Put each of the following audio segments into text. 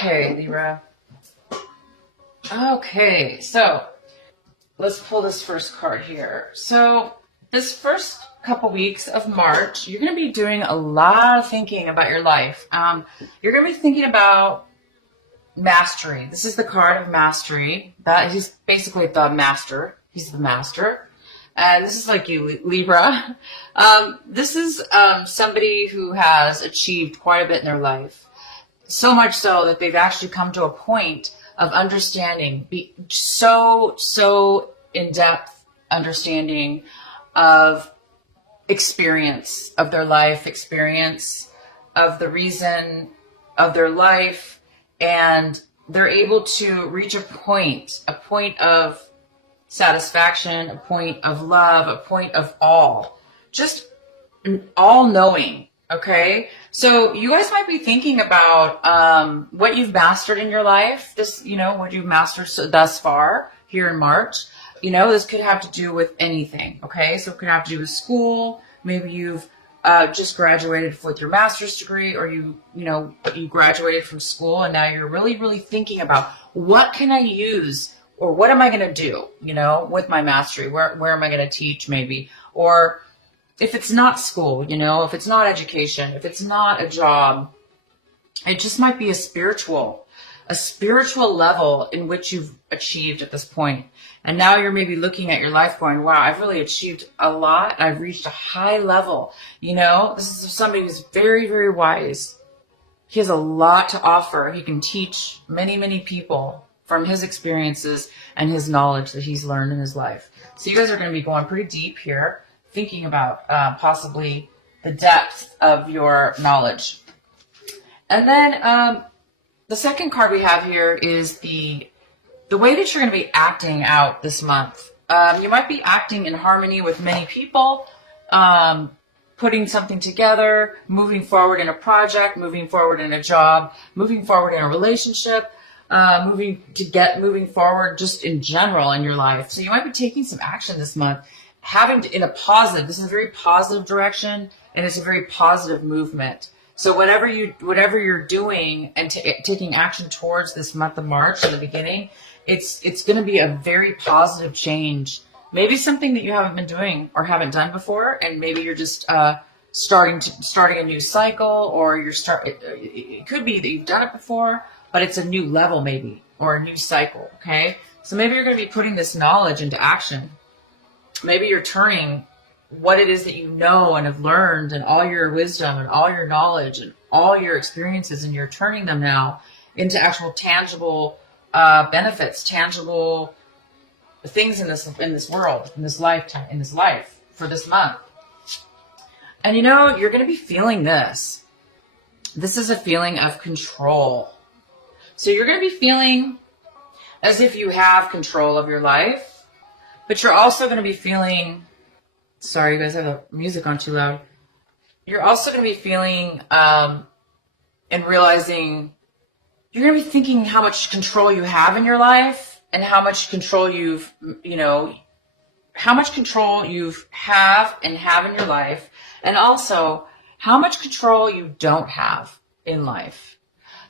Okay, Libra. Okay, so let's pull this first card here. So this first couple weeks of March, you're going to be doing a lot of thinking about your life. You're going to be thinking about mastery. This is the card of mastery. That he's basically the master. He's the master. And this is like you, Libra. This is somebody who has achieved quite a bit in their life. So much so that they've actually come to a point of understanding, so in-depth understanding of experience, of their life experience, of the reason of their life, and they're able to reach a point of satisfaction, a point of love, a point of just all knowing. Okay, so you guys might be thinking about what you've mastered in your life. This, what you've mastered thus far here in March. This could have to do with anything. Okay, so it could have to do with school. Maybe you've just graduated with your master's degree, or you graduated from school, and now you're really, really thinking about what can I use, or what am I going to do, with my mastery? Where am I going to teach, maybe, or if it's not school, if it's not education, if it's not a job, it just might be a spiritual level in which you've achieved at this point. And now you're maybe looking at your life going, wow, I've really achieved a lot. I've reached a high level. This is somebody who's very, very wise. He has a lot to offer. He can teach many, many people from his experiences and his knowledge that he's learned in his life. So you guys are going to be going pretty deep here, thinking about possibly the depth of your knowledge. And then the second card we have here is the way that you're going to be acting out this month. You might be acting in harmony with many people, putting something together, moving forward in a project, moving forward in a job, moving forward in a relationship, moving forward just in general in your life. So you might be taking some action this month, this is a very positive direction, and it's a very positive movement. So whatever you're doing and taking action towards this month of March in the beginning, it's going to be a very positive change. Maybe something that you haven't been doing or haven't done before, and maybe you're just starting a new cycle, or it could be that you've done it before, but it's a new level maybe, or a new cycle. Okay, so maybe you're going to be putting this knowledge into action. Maybe you're turning what it is that you know and have learned, and all your wisdom and all your knowledge and all your experiences, and you're turning them now into actual tangible benefits, tangible things in this world, in this life for this month. And you're going to be feeling this. This is a feeling of control. So you're going to be feeling as if you have control of your life. But you're also going to be feeling, sorry, you guys have the music on too loud. You're also going to be feeling and realizing, you're going to be thinking how much control you have in your life, and how much control you have in your life, and also how much control you don't have in life.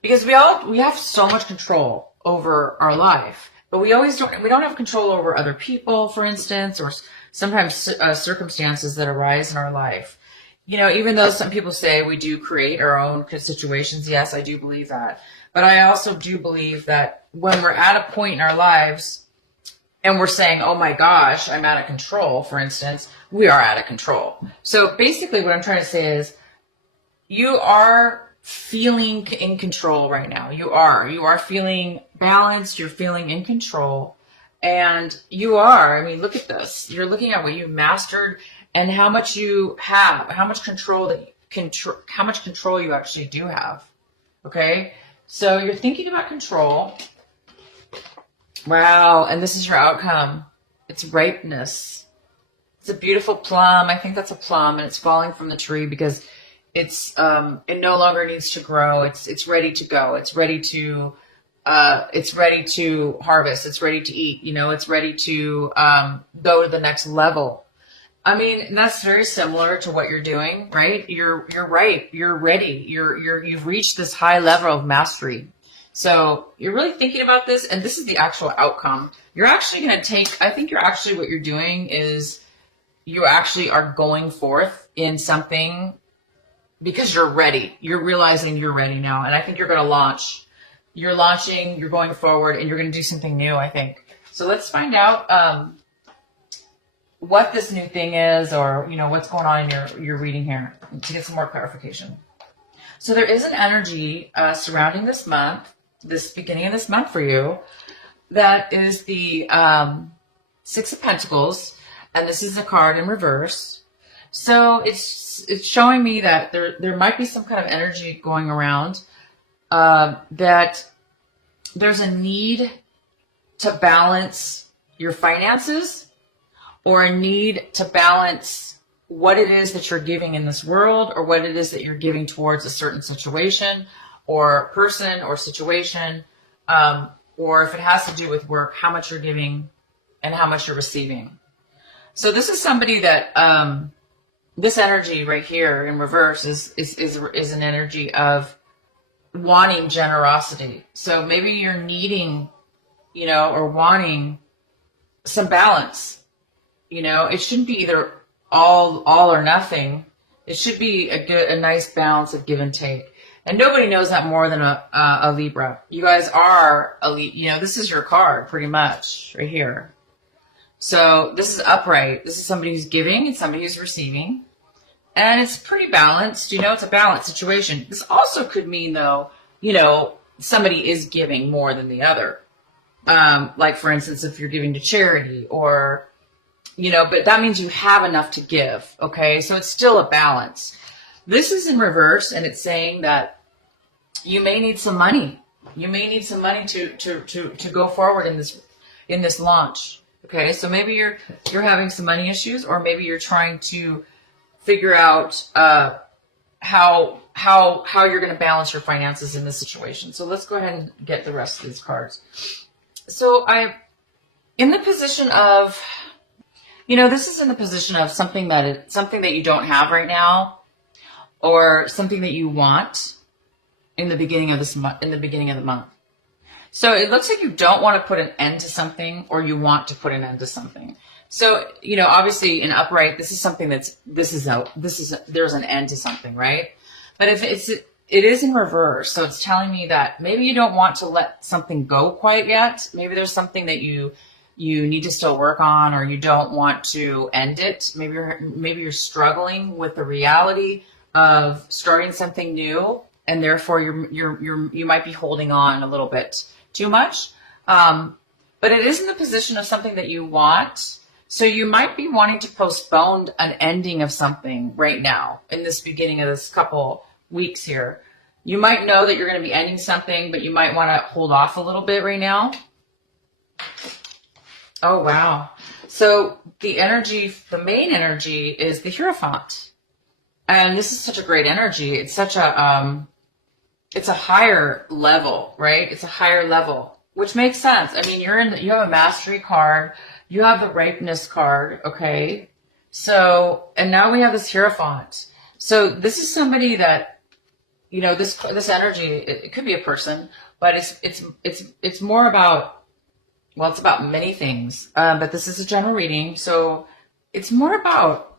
Because we have so much control over our life. But we don't have control over other people, for instance, or sometimes circumstances that arise in our life. Even though some people say we do create our own situations, yes, I do believe that. But I also do believe that when we're at a point in our lives and we're saying, oh my gosh, I'm out of control, for instance, we are out of control. So basically what I'm trying to say is, you are feeling in control right now. You are feeling balanced. You're feeling in control, and look at this. You're looking at what you mastered and how much you have, how much control you actually do have. Okay. So you're thinking about control. Wow. And this is your outcome. It's ripeness. It's a beautiful plum. I think that's a plum, and it's falling from the tree because it no longer needs to grow. It's ready to go. It's ready to harvest. It's ready to eat. It's ready to go to the next level. I mean, that's very similar to what you're doing, right? You're right. You're ready. You've reached this high level of mastery. So you're really thinking about this, and this is the actual outcome. You're actually going to take, I think what you're doing is you actually are going forth in something because you're ready. You're realizing you're ready now. And I think you're going to launch. You're launching, you're going forward, and you're going to do something new, I think. So let's find out what this new thing is, or, what's going on in your reading here to get some more clarification. So there is an energy surrounding this month, this beginning of this month for you, that is the Six of Pentacles, and this is a card in reverse. So it's showing me that there might be some kind of energy going around, that there's a need to balance your finances, or a need to balance what it is that you're giving in this world, or what it is that you're giving towards a certain situation or person or situation, or if it has to do with work, how much you're giving and how much you're receiving. So this is somebody that this energy right here in reverse is an energy of wanting generosity. So maybe you're needing, or wanting some balance. It shouldn't be either all or nothing. It should be a nice balance of give and take. And nobody knows that more than a Libra. You guys are this is your card pretty much right here. So this is upright. This is somebody who's giving and somebody who's receiving. And it's pretty balanced. It's a balanced situation. This also could mean, though, somebody is giving more than the other. Like, for instance, if you're giving to charity or, but that means you have enough to give. Okay. So it's still a balance. This is in reverse, and it's saying that you may need some money. You may need some money to go forward in this launch. Okay. So maybe you're having some money issues, or maybe you're trying to figure out how you're going to balance your finances in this situation. So let's go ahead and get the rest of these cards. So I'm in the position of, this is in the position of something that you don't have right now, or something that you want in the beginning of the month. So it looks like you don't want to put an end to something, or you want to put an end to something. So, obviously in upright, this is something there's an end to something, right? But if it is in reverse, so it's telling me that maybe you don't want to let something go quite yet. Maybe there's something that you need to still work on, or you don't want to end it. Maybe you're struggling with the reality of starting something new, and therefore you might be holding on a little bit too much. But it is in the position of something that you want. So you might be wanting to postpone an ending of something right now in this beginning of this couple weeks here. You might know that you're going to be ending something, but you might want to hold off a little bit right now. Oh, wow. So the main energy is the Hierophant. And this is such a great energy. It's such it's a higher level, right? It's a higher level, which makes sense. I mean, you have a mastery card. You have the ripeness card, okay? So, and now we have this Hierophant. So this is somebody that, this energy, it could be a person, but it's more about, well, it's about many things. But this is a general reading. So it's more about,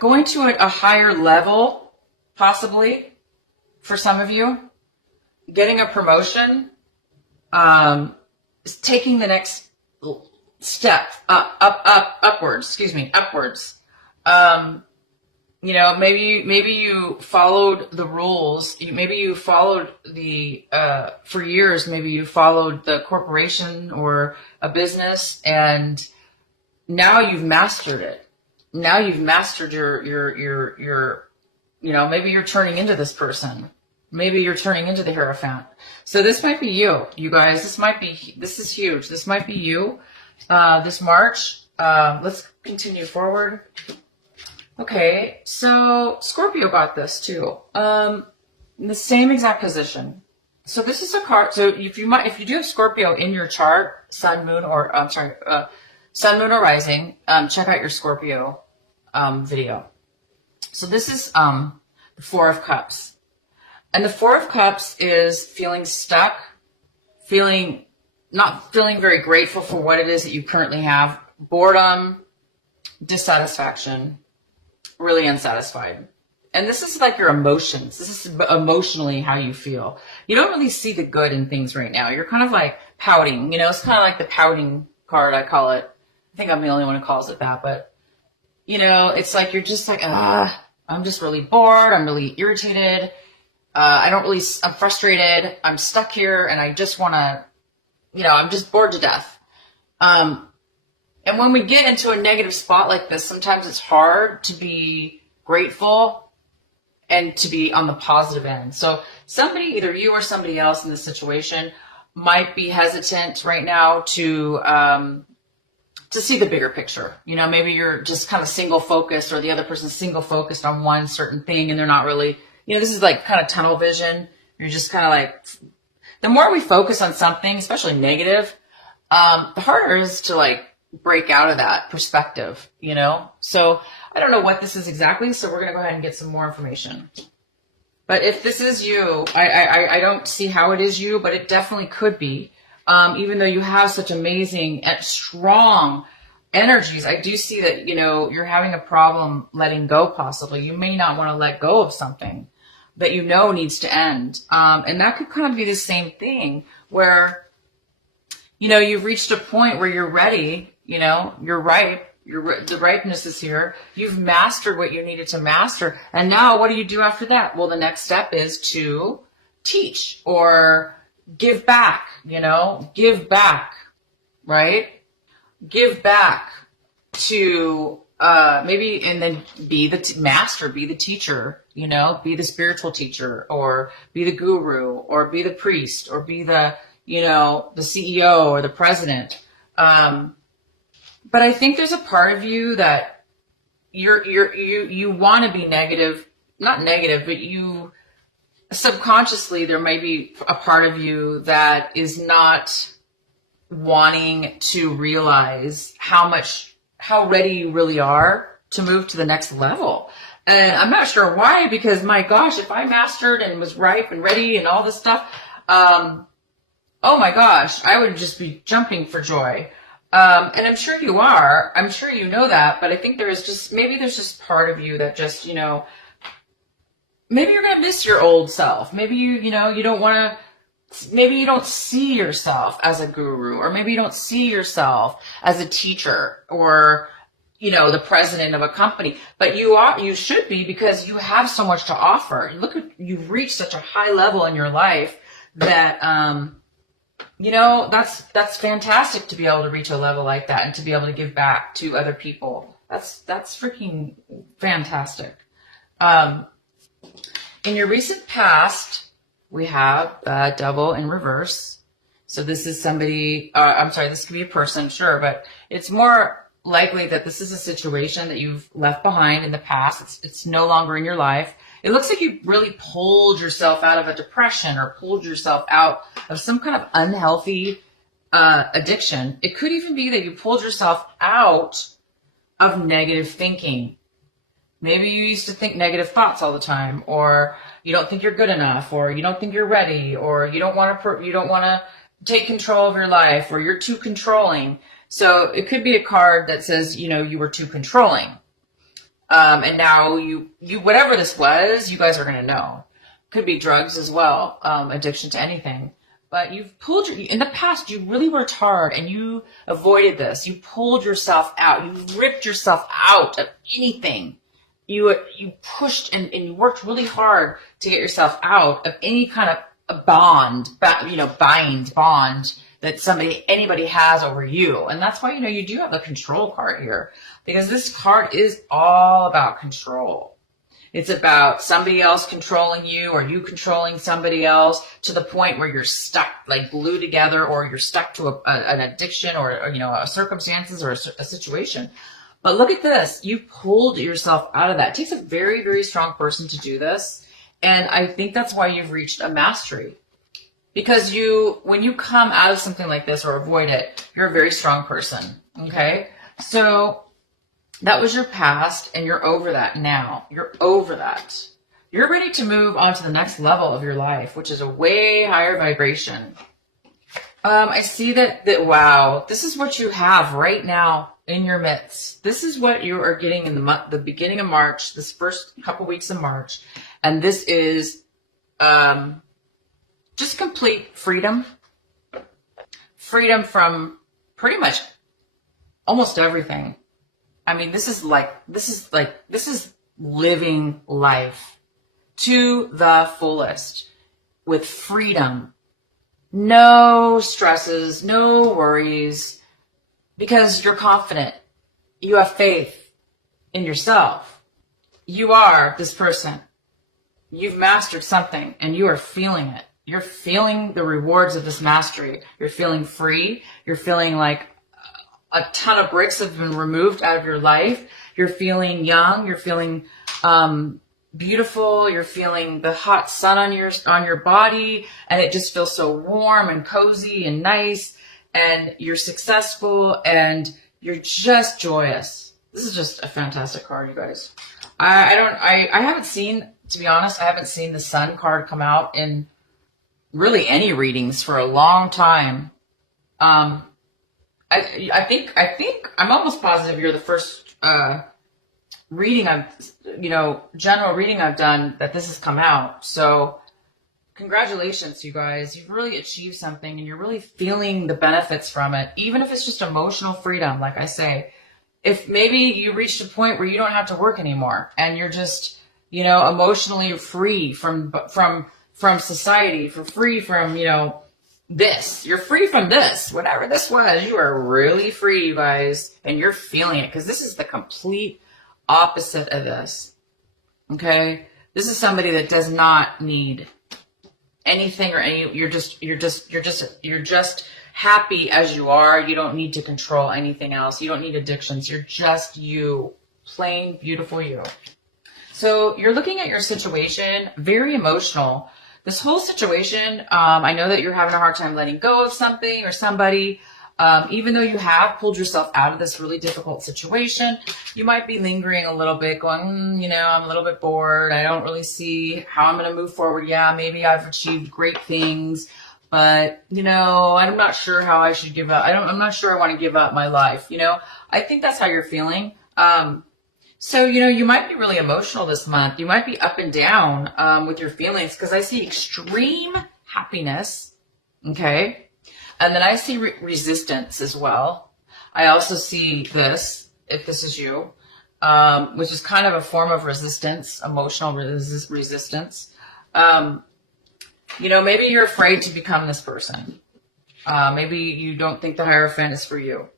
going to a higher level, possibly, for some of you, getting a promotion, is taking the next step upwards. Maybe you followed the rules. Maybe you followed for years, maybe you followed the corporation or a business, and now you've mastered it. Now you've mastered your maybe you're turning into this person. Maybe you're turning into the Hierophant. So this might be you guys. This is huge. This might be you, this March. Let's continue forward. Okay. So Scorpio got this too. In the same exact position. So this is a card. So if you do have Scorpio in your chart, Sun, Moon, or Sun, Moon, or Rising, check out your Scorpio, video. So this is, the Four of Cups. And the Four of Cups is feeling stuck, not feeling very grateful for what it is that you currently have, boredom, dissatisfaction, really unsatisfied. And this is like your emotions. This is emotionally how you feel. You don't really see the good in things right now. You're kind of like pouting, it's kind of like the pouting card, I call it. I think I'm the only one who calls it that, but it's like, you're just like, I'm just really bored. I'm really irritated. I'm frustrated. I'm stuck here and I just want to, I'm just bored to death. And when we get into a negative spot like this, sometimes it's hard to be grateful and to be on the positive end. So somebody, either you or somebody else in this situation, might be hesitant right now to see the bigger picture. Maybe you're just kind of single focused, or the other person's single focused on one certain thing and they're not really, this is like kind of tunnel vision. You're just kind of like, the more we focus on something, especially negative, the harder it is to like break out of that perspective, So I don't know what this is exactly, so we're going to go ahead and get some more information. But if this is you, I don't see how it is you, but it definitely could be. Even though you have such amazing and strong energies, I do see that, you're having a problem letting go possibly. You may not want to let go of something that needs to end. And that could kind of be the same thing where, you've reached a point where you're ready, you're ripe. The ripeness is here. You've mastered what you needed to master. And now what do you do after that? Well, the next step is to teach or give back, give back, right? Give back to, maybe, and then be the master, be the teacher, be the spiritual teacher, or be the guru, or be the priest, or be the, the CEO or the president. But I think there's a part of you that you want to be negative, not negative, but you subconsciously, there may be a part of you that is not wanting to realize how ready you really are to move to the next level. And I'm not sure why, because my gosh, if I mastered and was ripe and ready and all this stuff, oh my gosh, I would just be jumping for joy. And I'm sure you are. I'm sure you know that, but I think there's just part of you that just, maybe you're going to miss your old self. Maybe you don't want to, maybe you don't see yourself as a guru, or maybe you don't see yourself as a teacher or, the president of a company, but you should be, because you have so much to offer. You've reached such a high level in your life that, that's fantastic to be able to reach a level like that and to be able to give back to other people. That's freaking fantastic. In your recent past, we have the Devil in reverse. So this is somebody, this could be a person, sure, but it's more likely that this is a situation that you've left behind in the past. It's no longer in your life. It looks like you really pulled yourself out of a depression, or pulled yourself out of some kind of unhealthy addiction. It could even be that you pulled yourself out of negative thinking. Maybe you used to think negative thoughts all the time, or you don't think you're good enough, or you don't think you're ready, or you don't want to take control of your life, or you're too controlling. So it could be a card that says, you were too controlling. And now you whatever this was, you guys are going to know. Could be drugs as well, addiction to anything. But in the past, you really worked hard and you avoided this. You pulled yourself out. You ripped yourself out of anything. You pushed and you worked really hard to get yourself out of any kind of a bond that anybody has over you. And that's why, you do have the control card here, because this card is all about control. It's about somebody else controlling you, or you controlling somebody else, to the point where you're stuck, like glued together, or you're stuck to an addiction, or a circumstances, or a situation. But look at this. You pulled yourself out of that. It takes a very, very strong person to do this. And I think that's why you've reached a mastery. Because when you come out of something like this or avoid it, you're a very strong person. Okay? So that was your past, and you're over that now. You're over that. You're ready to move on to the next level of your life, which is a way higher vibration. I see that, wow, this is what you have right now in your midst. This is what you are getting in the beginning of March, this first couple weeks of March. And this is just complete freedom. Freedom from pretty much almost everything. I mean, this is living life to the fullest with freedom. No stresses, no worries, because you're confident. You have faith in yourself. You are this person. You've mastered something and you are feeling it. You're feeling the rewards of this mastery. You're feeling free. You're feeling like a ton of bricks have been removed out of your life. You're feeling young. You're feeling beautiful. You're feeling the hot sun on your body, and it just feels so warm and cozy and nice. And you're successful, and you're just joyous. This is just a fantastic card, you guys. I haven't seen, to be honest, I haven't seen the Sun card come out in really any readings for a long time. I think I'm almost positive you're the first reading general reading I've done that this has come out. So congratulations, you guys. You've really achieved something and you're really feeling the benefits from it, even if it's just emotional freedom. Like I say, if maybe you reached a point where you don't have to work anymore and you're just, emotionally free from society, free from, this. You're free from this, whatever this was. You are really free, you guys, and you're feeling it, because this is the complete opposite of this. Okay? This is somebody that does not need anything or you're just happy as you are. You don't need to control anything else. You don't need addictions. You're just you, plain beautiful you. So you're looking at your situation, very emotional. This whole situation, I know that you're having a hard time letting go of something or somebody. Even though you have pulled yourself out of this really difficult situation, you might be lingering a little bit, going, I'm a little bit bored. I don't really see how I'm going to move forward. Yeah, maybe I've achieved great things, but, I'm not sure how I should give up. I'm not sure I want to give up my life. I think that's how you're feeling. So, you might be really emotional this month. You might be up and down with your feelings, because I see extreme happiness. Okay. And then I see resistance as well. I also see this, if this is you, which is kind of a form of resistance, emotional resistance. Maybe you're afraid to become this person. Maybe you don't think the Hierophant is for you.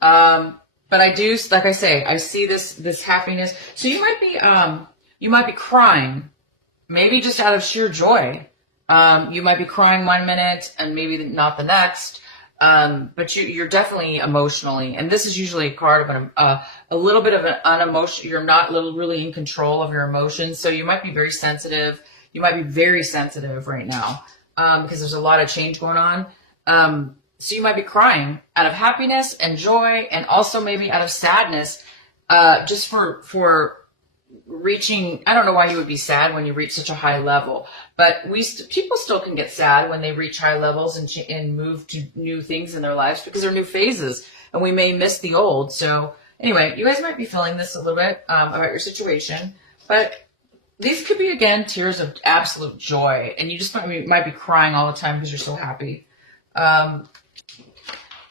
But I do, like I say, I see this happiness. So you might be crying, maybe just out of sheer joy. You might be crying 1 minute and maybe not the next. But you're definitely emotionally, and this is usually a card of a little bit of an unemotional. You're not really in control of your emotions, so you might be very sensitive. You might be very sensitive right now because there's a lot of change going on. So you might be crying out of happiness and joy, and also maybe out of sadness, just for reaching. I don't know why you would be sad when you reach such a high level, but people still can get sad when they reach high levels and move to new things in their lives, because they're new phases, and we may miss the old. So anyway, you guys might be feeling this a little bit about your situation, but these could be, again, tears of absolute joy, and you just might be crying all the time because you're so happy.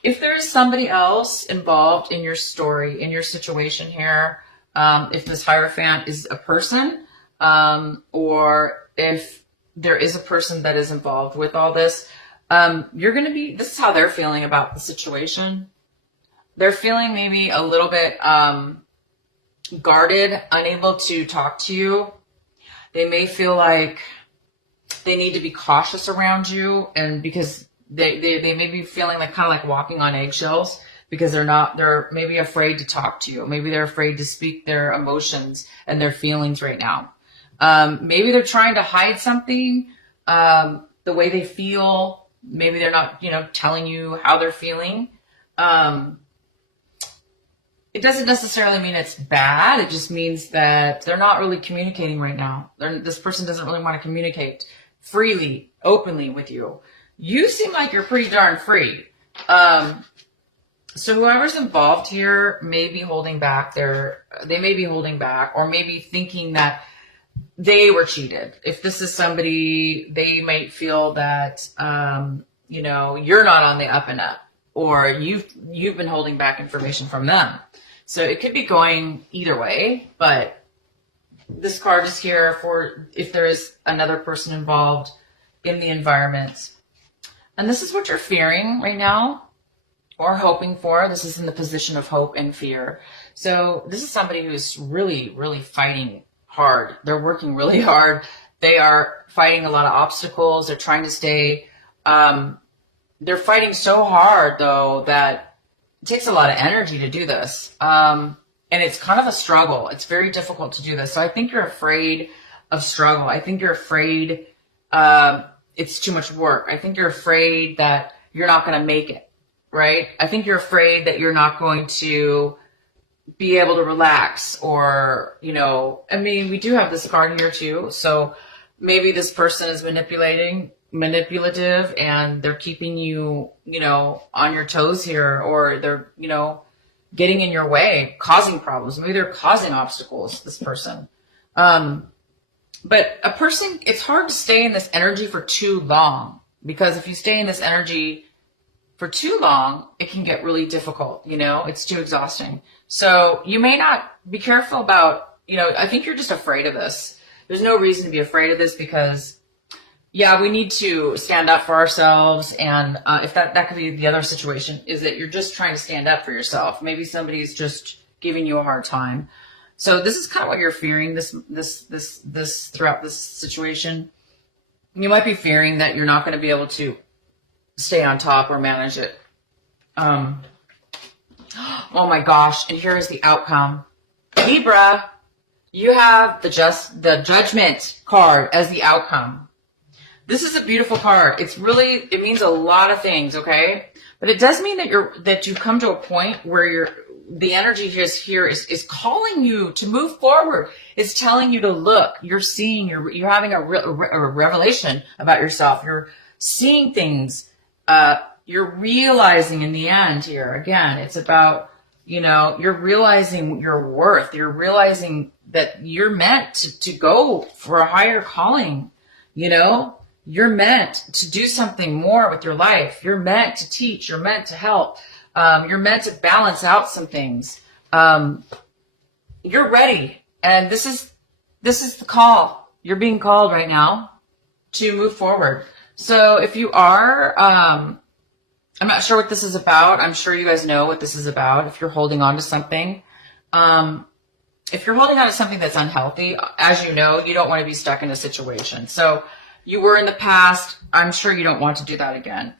If there is somebody else involved in your story, in your situation here, if this Hierophant is a person, or if there is a person that is involved with all this, this is how they're feeling about the situation. They're feeling maybe a little bit guarded, unable to talk to you. They may feel like they need to be cautious around you, and because they may be feeling like kind of like walking on eggshells, because they're maybe afraid to talk to you. Maybe they're afraid to speak their emotions and their feelings right now. Maybe they're trying to hide something, the way they feel. Maybe they're not, telling you how they're feeling. it doesn't necessarily mean it's bad. It just means that they're not really communicating right now. This person doesn't really want to communicate freely, openly with you. You seem like you're pretty darn free. So whoever's involved here may be holding back they may be holding back, or maybe thinking that they were cheated. If this is somebody, they might feel that, you're not on the up and up, or you've been holding back information from them. So it could be going either way, but this card is here for if there is another person involved in the environment. And this is what you're fearing right now, or hoping for. This is in the position of hope and fear. So this is somebody who's really, really fighting hard. They're working really hard. They are fighting a lot of obstacles. They're trying to stay, they're fighting so hard though that it takes a lot of energy to do this. And it's kind of a struggle. It's very difficult to do this. So I think you're afraid of struggle. I think you're afraid, it's too much work. I think you're afraid that you're not going to make it, right? I think you're afraid that you're not going to be able to relax, or, we do have this card here too. So maybe this person is manipulative, and they're keeping you, on your toes here, or they're, getting in your way, causing problems. Maybe they're causing obstacles, this person. But a person, it's hard to stay in this energy for too long, because if you stay in this energy for too long, it can get really difficult. It's too exhausting. So you may not be careful about, I think you're just afraid of this. There's no reason to be afraid of this, because we need to stand up for ourselves. And if that could be the other situation, is that you're just trying to stand up for yourself. Maybe somebody's just giving you a hard time. So this is kind of what you're fearing this throughout this situation. You might be fearing that you're not going to be able to stay on top or manage it. Oh my gosh. And here is the outcome. Libra, you have the Judgment card as the outcome. This is a beautiful card. It means a lot of things, okay? But it does mean that you come to a point where the energy here is calling you to move forward. It's telling you to look. You're seeing, you're having a revelation about yourself. You're seeing things. You're realizing in the end here, again, it's about, you're realizing your worth. You're realizing that you're meant to go for a higher calling, You're meant to do something more with your life. You're meant to teach. You're meant to help. You're meant to balance out some things. You're ready. And this is the call. You're being called right now to move forward. So if you are, I'm not sure what this is about. I'm sure you guys know what this is about. If you're holding on to something, if you're holding on to something that's unhealthy, as you know, you don't want to be stuck in a situation. So you were in the past. I'm sure you don't want to do that again.